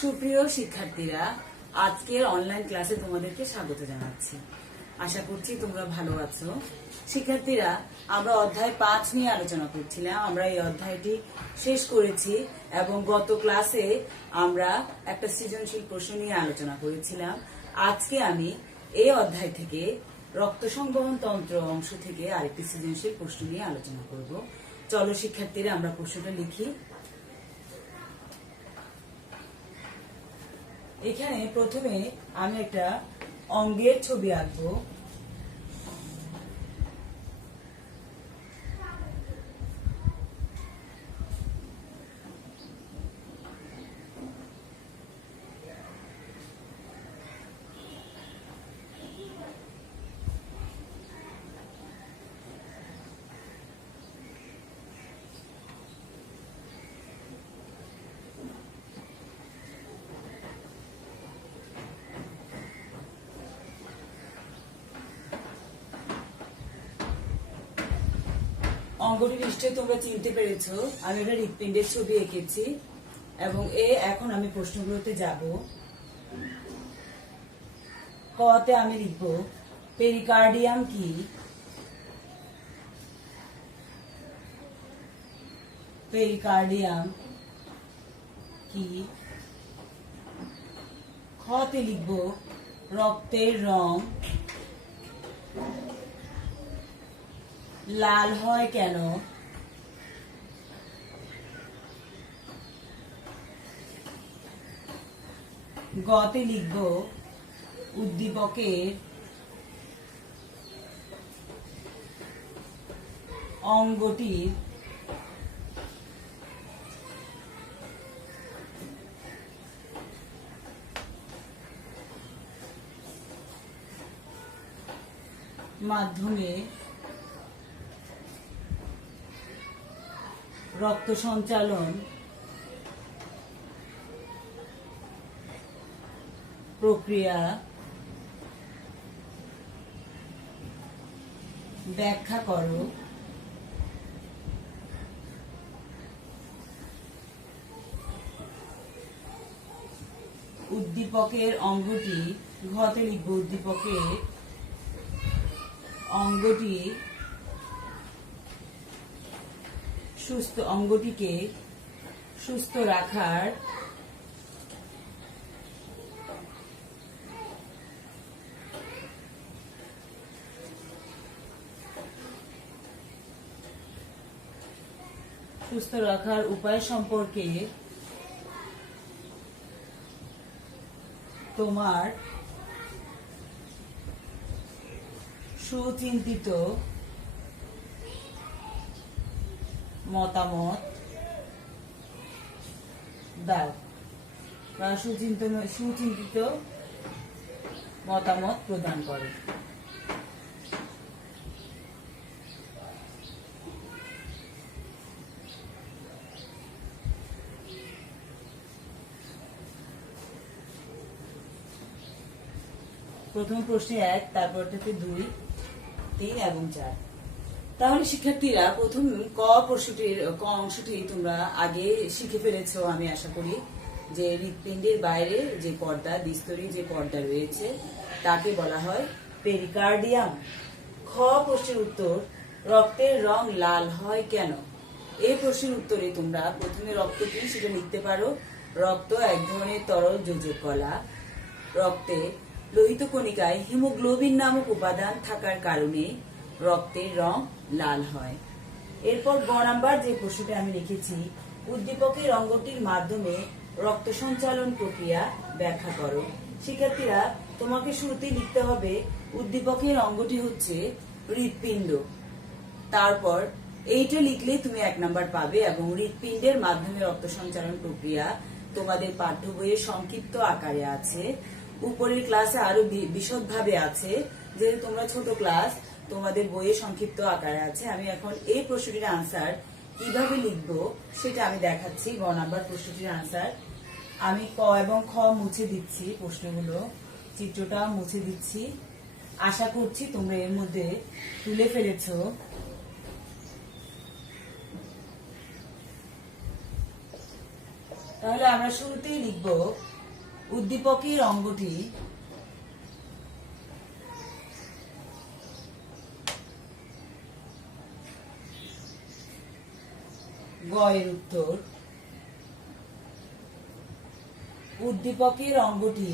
সুপ্রিয় শিক্ষার্থীরা, আজকের অনলাইন ক্লাসে তোমাদেরকে স্বাগত জানাচ্ছি। আশা করছি তোমরা ভালো আছো। শিক্ষার্থীরা, আমরা অধ্যায় 5 নিয়ে আলোচনা করছিলাম। আমরা এই অধ্যায়টি শেষ করেছি এবং গত ক্লাসে আমরা একটা সৃজনশীল প্রশ্ন নিয়ে আলোচনা করেছিলাম। আজকে আমি এই অধ্যায় থেকে রক্ত সংবহন তন্ত্র অংশ থেকে আরেকটি সৃজনশীল প্রশ্ন নিয়ে আলোচনা করব। চলো শিক্ষার্থীরা, আমরা প্রশ্নটা লিখি। এখানে প্রথমে আমি একটা অঙ্গের ছবি আঁকবো। অঙ্গটি নিশ্চয়ই তোমরা চিনতে পেরেছো। আমি একটা হৃৎপিণ্ডের ছবি এঁকেছি এবং এখন আমি প্রশ্নগুলোতে যাব। কতে আমি লিখব পেরিকার্ডিয়াম কি, পেরিকার্ডিয়াম কি। খতে লিখব রক্তের রং লাল হয় কেন। গতে লিখব উদ্দীপকের অঙ্গটির মাধ্যমে রক্ত সঞ্চালন প্রক্রিয়া ব্যাখ্যা করো। উদ্দীপকের অঙ্গটি, ঘতে লিখব উদ্দীপকের অঙ্গটি অঙ্গটিকে সুস্থ রাখার উপায় সম্পর্কে তোমার সুচিন্তিত মতামত দাও বা সুচিন্তিত মতামত প্রদান করো। প্রথম প্রশ্নে 1, তারপর 2, 3 এবং 4। তাহলে শিক্ষার্থীরা, প্রথম ক অংশটি তোমরা আগে শিখে ফেলেছো আমি আশা করি, যে হৃৎপিণ্ডের বাইরে যে পর্দা, দ্বিস্তরী যে পর্দা রয়েছে তাকে বলা হয় পেরিকার্ডিয়াম। খ প্রশ্নের উত্তর, রক্তের রং লাল হয় কেন। এই প্রশ্নের উত্তরে তোমরা প্রথমে রক্ত কি সেটা লিখতে পারো। রক্ত এক ধরনের তরল যোজক কলা। রক্তে লোহিত কণিকায় হিমোগ্লোবিন নামক উপাদান থাকার কারণে রক্তের রং লাল হয়। এরপর গ নাম্বার যে প্রশ্নটা আমি লিখেছি, উদ্দীপকের অঙ্গটির মাধ্যমে রক্ত সঞ্চালন প্রক্রিয়া ব্যাখ্যা করো। শিক্ষার্থীরা, তোমাকে শুরুতেই লিখতে হবে উদ্দীপকের অঙ্গটি হচ্ছে হৃৎপিণ্ড। তারপর এইটা লিখলে তুমি 1 নাম্বার পাবে এবং হৃৎপিণ্ডের মাধ্যমে রক্ত সঞ্চালন প্রক্রিয়া তোমাদের পাঠ্য বইয়ে সংক্ষিপ্ত আকারে আছে। উপরের ক্লাসে আরো বিশদভাবে আছে, যেহেতু তোমরা ছোট ক্লাস, তোমাদের বইয়ে সংক্ষিপ্ত আকারে আছে। আমি এখন এই প্রশ্নটির আনসার কিভাবে লিখবো সেটা আমি দেখাচ্ছি। গ নাম্বার প্রশ্নটির আনসার আমি ক এবং খ মুছে দিচ্ছি, প্রশ্নগুলো চিত্রটা মুছে দিচ্ছি। আশা করছি তোমরা এর মধ্যে তুলে ফেলেছো। তাহলে আমরা শুরুতেই লিখব উদ্দীপকের অঙ্গটি গ এর উত্তর। উদ্দীপকের অঙ্গটি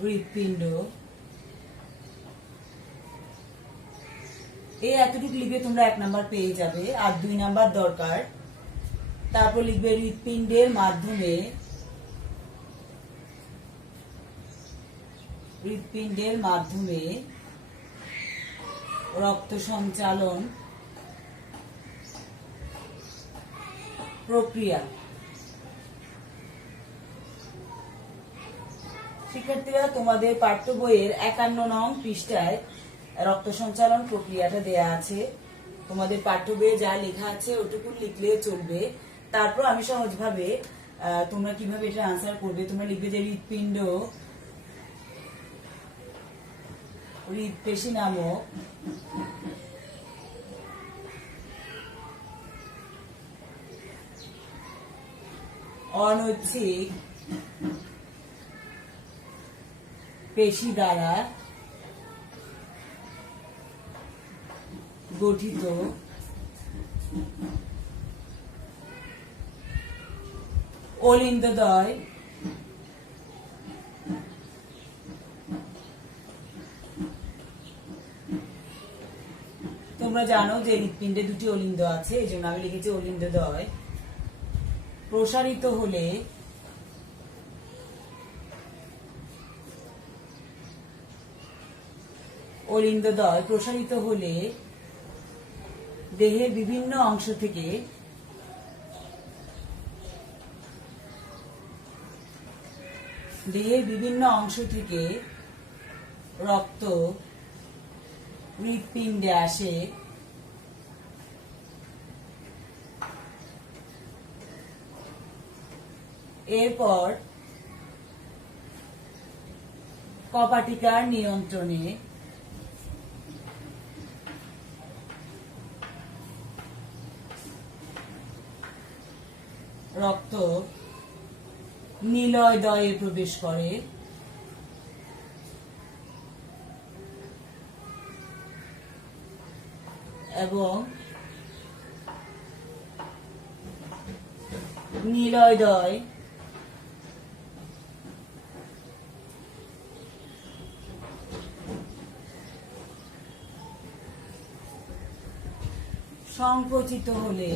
হৃৎপিণ্ড। এই এতটুকু লিখে তোমরা 1 নাম্বার পেয়ে যাবে, আর 2 নাম্বার দরকার। তারপর লিখবে হৃৎপিণ্ডের মাধ্যমে রক্ত সঞ্চালন প্রক্রিয়া। শিক্ষার্থীরা, তোমাদের পাঠ্য বইয়ের 51 নং পৃষ্ঠায় রক্ত সঞ্চালন প্রক্রিয়াটা দেয়া আছে। তোমাদের পাঠ্য বইয়ে যা লেখা আছে ওটুকু লিখলে চলবে। তারপর আমি সহজভাবে তোমরা কিভাবে এটা আনসার করবে, তোমরা লিখবে যে হৃৎপিণ্ড হৃৎপেশি নামক অনৈচ্ছিক পেশি দ্বারা গঠিত অলিন্দদ্বয় তোমরা জানো যে হৃৎপিণ্ডে 2টি অলিন্দ আছে, এই জন্য আমি লিখেছি অলিন্দদ্বয় প্রসারিত হলে দেহের বিভিন্ন অংশ থেকে রক্ত হৃৎপিণ্ডে আসে। এরপর কপাটিকার নিয়ন্ত্রণে রক্ত নীলয়দয়ে প্রবেশ করে এবং নীলয়দয় সংকুচিত হলে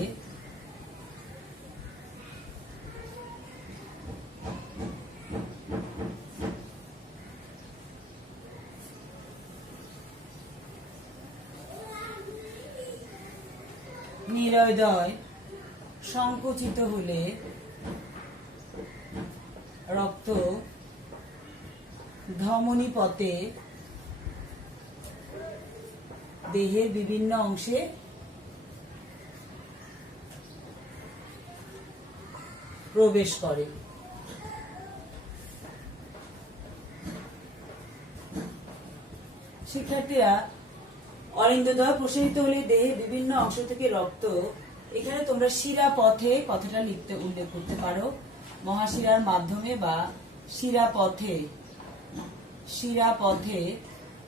নীলয়দয় সংকুচিত হলে রক্ত ধমনী পথে দেহের বিভিন্ন অংশে প্রবেশ করে। শিক্ষার্থীরা, অলিন্দদ্বয় প্রসারিত হলে দেহের বিভিন্ন অংশ থেকে রক্ত, এখানে তোমরা শিরা পথে কথাটা উল্লেখ করতে পারো, মহাশিরার মাধ্যমে বা শিরা পথে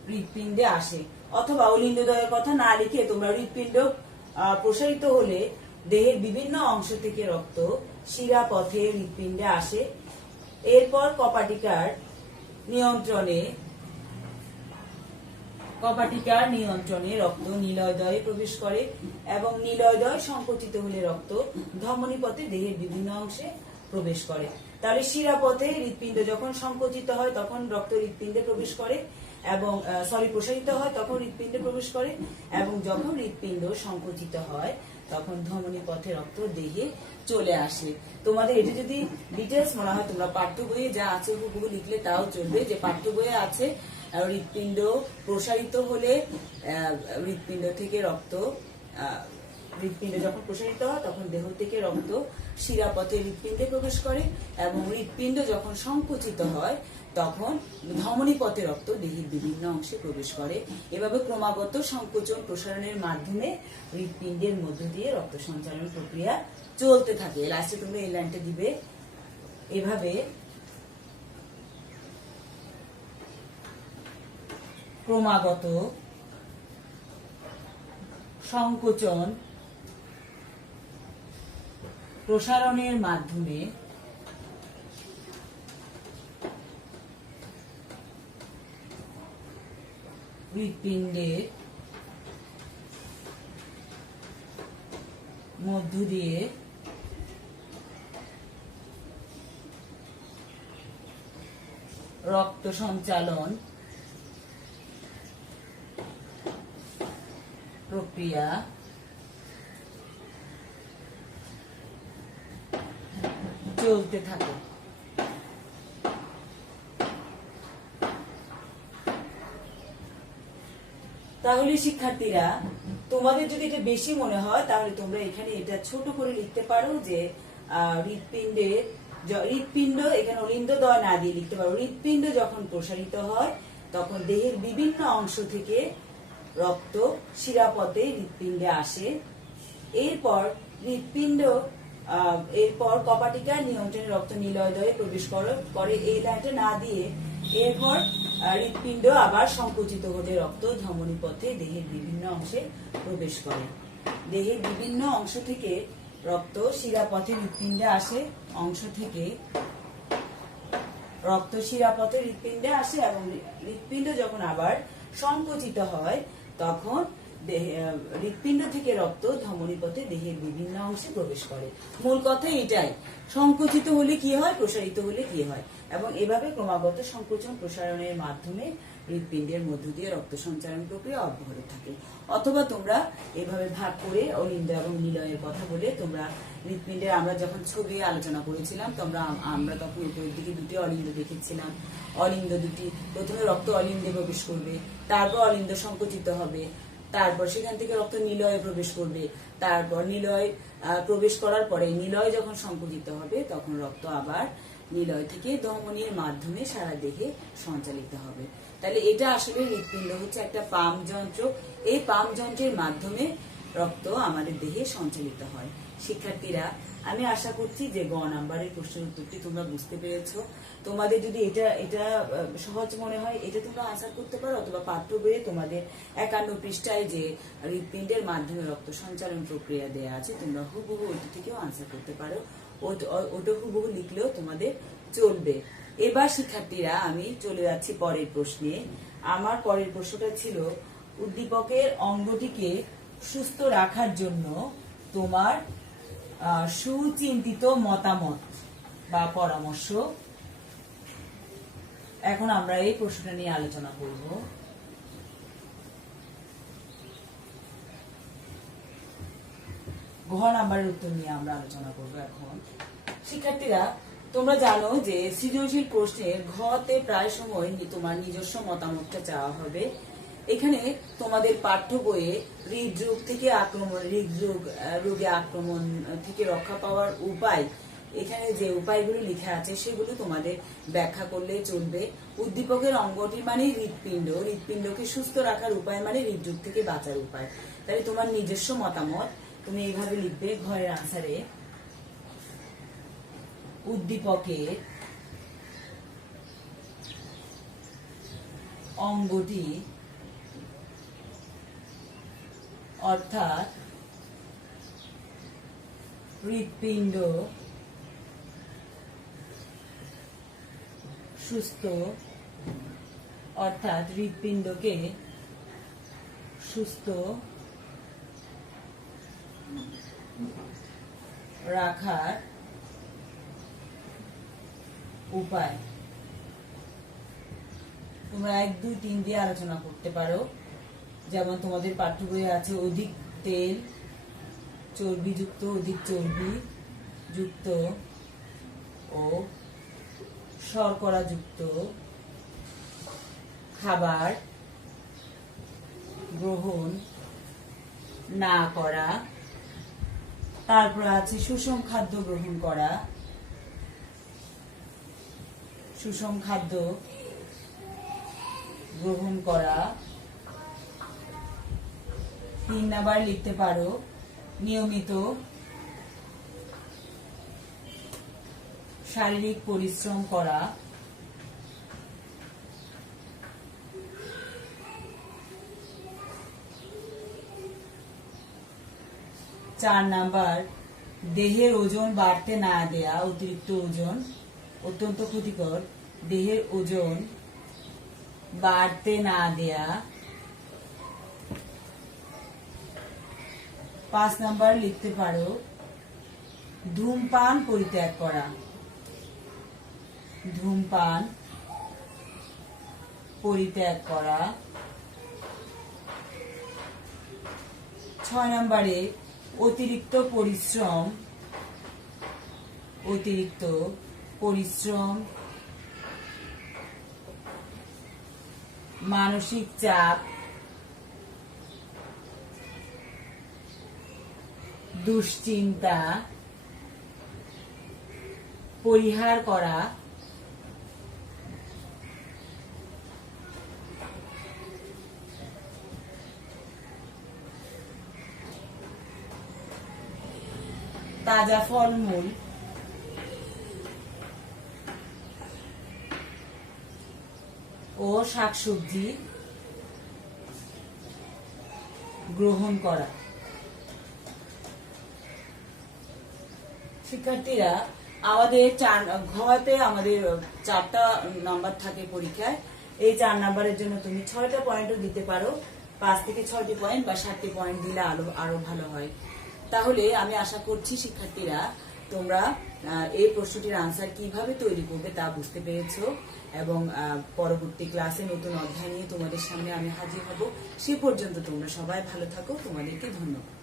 হৃৎপিণ্ডে আসে। অথবা অলিন্দদ্বয়ের কথা না লিখে তোমরা হৃৎপিণ্ড প্রসারিত হলে দেহের বিভিন্ন অংশ থেকে রক্ত শিরা পথে হৃৎপিণ্ডে আসে। এরপর কপাটিকার নিয়ন্ত্রণে রক্ত নীলয়দয়ে প্রবেশ করে এবং নীলয়দয় সংকুচিত হলে রক্ত ধমনী পথে দেহের বিভিন্ন অংশে প্রবেশ করে। তাহলে শিরা পথে হৃৎপিণ্ড যখন সংকুচিত হয় তখন রক্ত হৃৎপিণ্ডে প্রবেশ করে এবং প্রসারিত হয় তখন হৃৎপিণ্ডে প্রবেশ করে, এবং যখন হৃৎপিণ্ড সংকুচিত হয় তখন ধমনী পথে রক্ত দেহে চলে আসে। তোমাদের এটা যদি ডিটেলস মনে হয় তোমরা পাঠ্য বইয়ে যা আছে হুবহু লিখলে তাও চলবে। যে পাঠ্য বইয়ে আছে হৃৎপিণ্ড প্রসারিত হলে হৃৎপিণ্ড থেকে রক্ত হৃৎপিণ্ড যখন প্রসারিত হয় তখন দেহ থেকে রক্ত শিরাপথে হৃৎপিণ্ডে প্রবেশ করে, এবং হৃৎপিণ্ড যখন সংকুচিত হয় তখন ধমনী পথে রক্ত দেহের বিভিন্ন অংশে প্রবেশ করে। এভাবে ক্রমাগত সংকোচন প্রসারণের মাধ্যমে হৃৎপিণ্ডের মধ্য দিয়ে রক্ত সঞ্চালন প্রক্রিয়া চলতে থাকে। লাস্টে তোমরা এই লাইনটা দিবে, এভাবে ক্রমাগত সংকোচন প্রসারণের মাধ্যমে হৃৎপিণ্ডের মধ্য দিয়ে রক্ত সঞ্চালন প্রক্রিয়া চলতে থাকে। তাহলে শিক্ষার্থীরা, তোমাদের যদি এটা বেশি মনে হয় তাহলে তোমরা এখানে এটা ছোট করে লিখতে পারো যে হৃৎপিণ্ড, এখানে অলিন্দদ্বয় না দিয়ে লিখতে পারো, হৃৎপিণ্ড যখন প্রসারিত হয় তখন দেহের বিভিন্ন অংশ থেকে রক্ত শিরাপথে হৃৎপিণ্ডে আসে। এরপর কপাটিকা নিয়ন্ত্রণে রক্ত নিলয়দয়ে প্রবেশ করে। এই লাইনটা না দিয়ে এরপর হৃৎপিণ্ড আবার সংকুচিত হলে রক্ত ধমনী পথে দেহের বিভিন্ন অংশে প্রবেশ করে। দেহের বিভিন্ন অংশ থেকে রক্ত শিরাপথে হৃৎপিণ্ডে আসে, এবং হৃৎপিণ্ড যখন আবার সংকুচিত হয় তখন হৃৎপিণ্ড থেকে রক্ত ধমনী পথে দেহের বিভিন্ন অংশে প্রবেশ করে। মূল কথা এটাই, সংকুচিত হলে কি হয়, প্রসারিত হলে কি হয়, এবং এভাবে ক্রমাগত সংকোচন প্রসারণের মাধ্যমে হৃৎপিণ্ডের মধ্য দিয়ে রক্ত সঞ্চালন প্রক্রিয়া অব্যাহত থাকে। অথবা তোমরা এভাবে ভাগ করে অলিন্দ এবং নিলয়ের কথা বলে তোমরা হৃৎপিণ্ডের, আমরা যখন ছবি আলোচনা করেছিলাম আমরা তখন উপরের দিকে দুটি অলিন্দ দেখেছিলাম। অলিন্দ দুটি, প্রথমে রক্ত অলিন্দে প্রবেশ করবে, তারপর অলিন্দ সংকুচিত হবে, তারপর সেখান থেকে রক্ত নিলয়ে প্রবেশ করবে, তারপর নিলয় প্রবেশ করার পরে নিলয় যখন সংকুচিত হবে তখন রক্ত আবার নিলয় থেকে ধমনীর মাধ্যমে সারা দেহে সঞ্চালিত হবে। তাহলে এটা আসলে হৃৎপিণ্ড হচ্ছে একটা পাম্প যন্ত্র। এই পাম্প যন্ত্রের মাধ্যমে রক্ত আমাদের দেহে সঞ্চালিত হয়। শিক্ষার্থীরা, আমি আশা করছি যে গ নাম্বারের প্রশ্নের উত্তরটি তোমরা বুঝতে পেরেছো। তোমাদের যদি এটা সহজ মনে হয় এটা তোমরা আনসার করতে পারো, অথবা পাঠ্য বইয়ে তোমাদের 51 পৃষ্ঠায় যে হৃৎপিণ্ডের মাধ্যমে রক্ত সঞ্চালন প্রক্রিয়া দেয়া আছে তোমরা হুবহু ওইটা থেকেও আনসার করতে পারো। ওটা হুবহু লিখলেও তোমাদের চলবে। এবার শিক্ষার্থীরা, আমি চলে যাচ্ছি পরের প্রশ্নে। আমার পরের প্রশ্নটা ছিল, উদ্দীপকের অঙ্গটিকে সুস্থ রাখার জন্য তোমার সুচিন্তিত মতামত বা পরামর্শ। এখন আমরা এই প্রশ্নটা নিয়ে আলোচনা করব। ঘ নাম্বারের উত্তর নিয়ে আমরা আলোচনা করব এখন। শিক্ষার্থীরা, তোমরা জানো যে সৃজনশীল প্রশ্নের ঘতে প্রায় সময় তোমার নিজস্ব মতামতটা চাওয়া হবে। এখানে তোমাদের পাঠ্য বইয়ে হৃদরোগে আক্রমণ থেকে রক্ষা পাওয়ার উপায়, এখানে যে উপায়গুলো লেখা আছে সেগুলো তোমাদের ব্যাখ্যা করলে চলবে। উদ্দীপকের অঙ্গটি মানে হৃৎপিণ্ডকে সুস্থ রাখার উপায় মানে হৃদরোগ থেকে বাঁচার উপায়। তাহলে তোমার নিজস্ব মতামত তুমি এইভাবে লিখবে ঘরের আনসারে, উদ্দীপকের অঙ্গটি অর্থাৎ হৃৎপিণ্ড সুস্থ, অর্থাৎ হৃৎপিণ্ডকে সুস্থ রাখার উপায়। তোমরা 1, 2, 3 দিয়ে আলোচনা করতে পারো। যেমন তোমাদের পাঠ্য বইয়ে আছে অধিক তেল, চর্বিযুক্ত, অধিক চর্বি যুক্ত ও শর্করা যুক্ত খাবার গ্রহণ না করা তারপর আছে সুষম খাদ্য গ্রহণ করা, সুষম খাদ্য গ্রহণ করা। 3 নাম্বার লিখতে পারো নিয়মিত শারীরিক পরিশ্রম করা। 4 নাম্বার দেহের ওজন বাড়তে না দেয়া, অতিরিক্ত ওজন অত্যন্ত ক্ষতিকর, দেহের ওজন বাড়তে না দেয়া। 5 নাম্বার লিখতে পারো ধূমপান পরিত্যাগ করা, ধূমপান পরিত্যাগ করা। 6 নম্বরে অতিরিক্ত পরিশ্রম, অতিরিক্ত পরিশ্রম, মানসিক চাপ, দুশ্চিন্তা পরিহার করা। তাজা ফলমূল ও শাকসবজি গ্রহণ করা। শিক্ষার্থীরা আমাদের ঘতে আমাদের 4টা নাম্বার থাকে পরীক্ষায়। এই 4 নাম্বারের জন্য তুমি 6টা পয়েন্টও দিতে পারো, 5 থেকে 6টি পয়েন্ট বা 7টি পয়েন্ট দিলে আরো ভালো হয়। তাহলে আমি আশা করছি শিক্ষার্থীরা তোমরা এই প্রশ্নটির আনসার কিভাবে তৈরি করবে তা বুঝতে পেরেছো, এবং পরবর্তী ক্লাসে নতুন অধ্যায় নিয়ে তোমাদের সামনে আমি হাজির হব। সে পর্যন্ত তোমরা সবাই ভালো থাকো, তোমাদেরকে ধন্যবাদ।